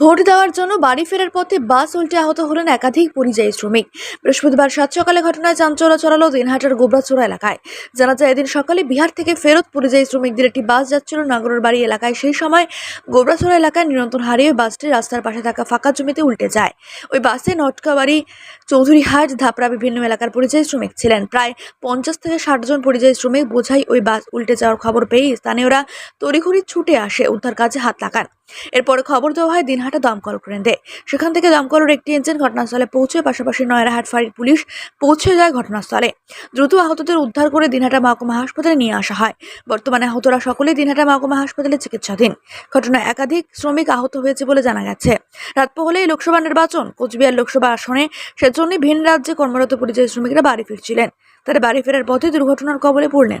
Vote দেওয়ার জন্য বাড়ি ফেরার পথে বাস উল্টে আহত হলেন একাধিক পরিযায়ী শ্রমিক। বৃহস্পতিবার সাত সকালে ঘটনায় চাঞ্চল্য ছড়ালো দিনহাটার গোবরাচোরা এলাকায়। জানা যায়, এদিন সকালে বিহার থেকে ফেরত পরিযায়ী শ্রমিকদের একটি বাস যাচ্ছিল নাগরের বাড়ি এলাকায়। সেই সময় গোবরাচোরা এলাকায় নিয়ন্ত্রণ হারিয়ে বাসটি রাস্তার পাশে থাকা ফাঁকা জমিতে উল্টে যায়। ওই বাসে নটকাবাড়ি, চৌধুরীহাট, ধাপড়া বিভিন্ন এলাকার পরিযায়ী শ্রমিক ছিলেন। প্রায় পঞ্চাশ থেকে ষাট জন পরিযায়ী শ্রমিক বোঝাই ওই বাস উল্টে যাওয়ার খবর পেয়ে স্থানীয়রা তড়িঘড়ি ছুটে আসে, উদ্ধার কাজে হাত লাগান। এরপরে খবর দেওয়া হয় দিনহাটা দমকল কেন্দ্রে। সেখান থেকে দমকলের একটি ইঞ্জিন ঘটনাস্থলে পৌঁছে পাশাপাশি নয়রাহাট ফাঁড়ির পুলিশ পৌঁছে যায় ঘটনাস্থলে। দ্রুত আহতদের উদ্ধার করে দিনহাটা মহকুমা হাসপাতালে নিয়ে আসা হয়। বর্তমানে আহতরা সকলেই দিনহাটা মহকুমা হাসপাতালে চিকিৎসাধীন। ঘটনায় একাধিক শ্রমিক আহত হয়েছে বলে জানা গেছে। রাত পোহলেই লোকসভা নির্বাচন, কোচবিহার লোকসভা আসনে সেজন্য ভিন রাজ্যে কর্মরত পরিযায়ী শ্রমিকরা বাড়ি ফিরছিলেন। তারা বাড়ি ফেরার পথে দুর্ঘটনার কবলে পড়লেন।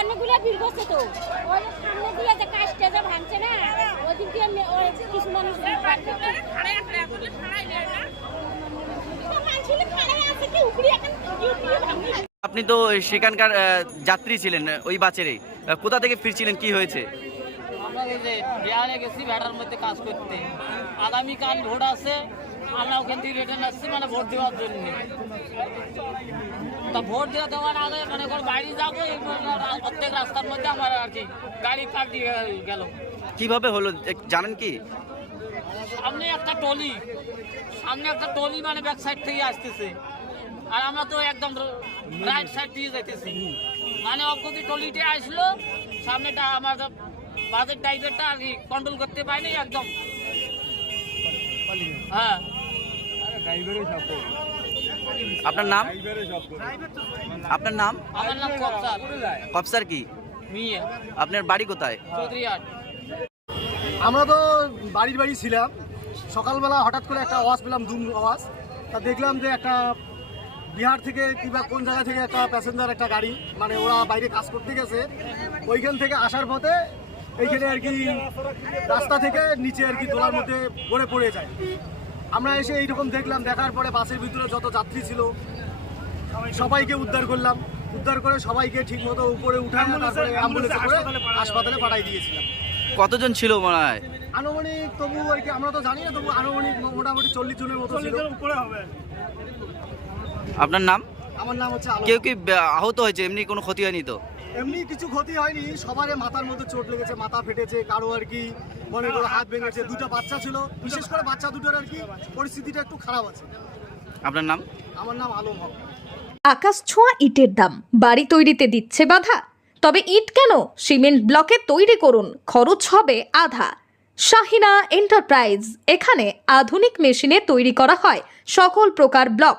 অনেকগুলো ভিড় করছে তো। ওই সামনে দিয়ে যে কাজটা যে ভাঙছে না ওই দিক দিয়ে ওই কিছু মানুষ। আপনি তো সেখানকার যাত্রী ছিলেন ওই বাসেরই কোথা থেকে ফিরছিলেন কি হয়েছে? আমরা এই যে বিহারে গেছি ভেড়ার মধ্যে কাজ করতে। আগামীকাল ভোট আছে আমরা ওখান থেকে রিটার্ন আসছি মানে ভোট দেওয়ার জন্য। তা ভোট দেওয়া দেওয়ার আগে মানে করে বাইরে যাব প্রত্যেক রাস্তার মধ্যে আমার আর কি গাড়ি পাল্টি গেল। কীভাবে হলো? জানেন কি? সামনে একটা টলি। সামনে একটা টলি মানে ব্যাক সাইড থেকে আসতেছে। আর আমরা তো একদম রাইট সাইড দিয়ে যাইতেছি। মানে অগ্রতি টলিতে আসলো সামনেটা আমার বাজেট টাইপেরটা আর কি কন্ট্রোল করতে পারিনি একদম। হ্যাঁ। আপনার নাম? আপনার নাম? আমার নাম কপসার কপসার কি? আপনার বাড়ি কোথায়? আমরা তো বাড়ির বাড়ি ছিলাম। সকালবেলা হঠাৎ করে একটা আওয়াজ পেলাম দুম আওয়াজ। তা দেখলাম যে একটা বিহার থেকে কিংবা কোন জায়গা থেকে একটা প্যাসেঞ্জার একটা গাড়ি মানে ওরা বাইরে কাজ করতে গেছে। ওইখান থেকে আসার পথে এইখানে আর কি রাস্তা থেকে নিচে আর কি দোলার মধ্যে পড়ে পড়ে যায়। আমরা এসে এইরকম দেখলাম দেখার পরে বাসের ভিতরে যত যাত্রী ছিল সবাইকে উদ্ধার করলাম। উদ্ধার করে সবাইকে ঠিক মতো উপরে উঠায় তারপরে অ্যাম্বুলেন্সে করে হাসপাতালে পাঠাই দিয়েছিলাম। কতজন ছিল মনে হয়? আনুমানিক তবু আর কি আমরা তো জানি না তবু আনুমানিক মোটামুটি চল্লিশ জনের মতো ছিল। আপনার নাম? আমার নাম হচ্ছে আলো কেউ কি আহ, আহত হয়েছে? এমনি কোনো ক্ষতি হয়নি তো? এমনি কিছু ক্ষতি হয়নি। সবারই মাথার মধ্যে চোট লেগেছে মাথা ফেটেছে কারও আর কি মনে করো হাত ভেঙেছে দুটো বাচ্চা ছিল। বিশেষ করে বাচ্চা দুটোর আর কি পরিস্থিতিটা একটু খারাপ আছে। আপনার নাম? আমার নাম আলম হক। আকাশ ছোঁয়া ইটের দাম। বাড়ি তৈরিতে দিচ্ছে বাধা। তবে ইট কেন? সিমেন্ট ব্লকে তৈরি করুন। খরচ হবে আধা। শাহিনা এন্টারপ্রাইজ। এখানে আধুনিক মেশিনে তৈরি করা হয়। সকল প্রকার ব্লক।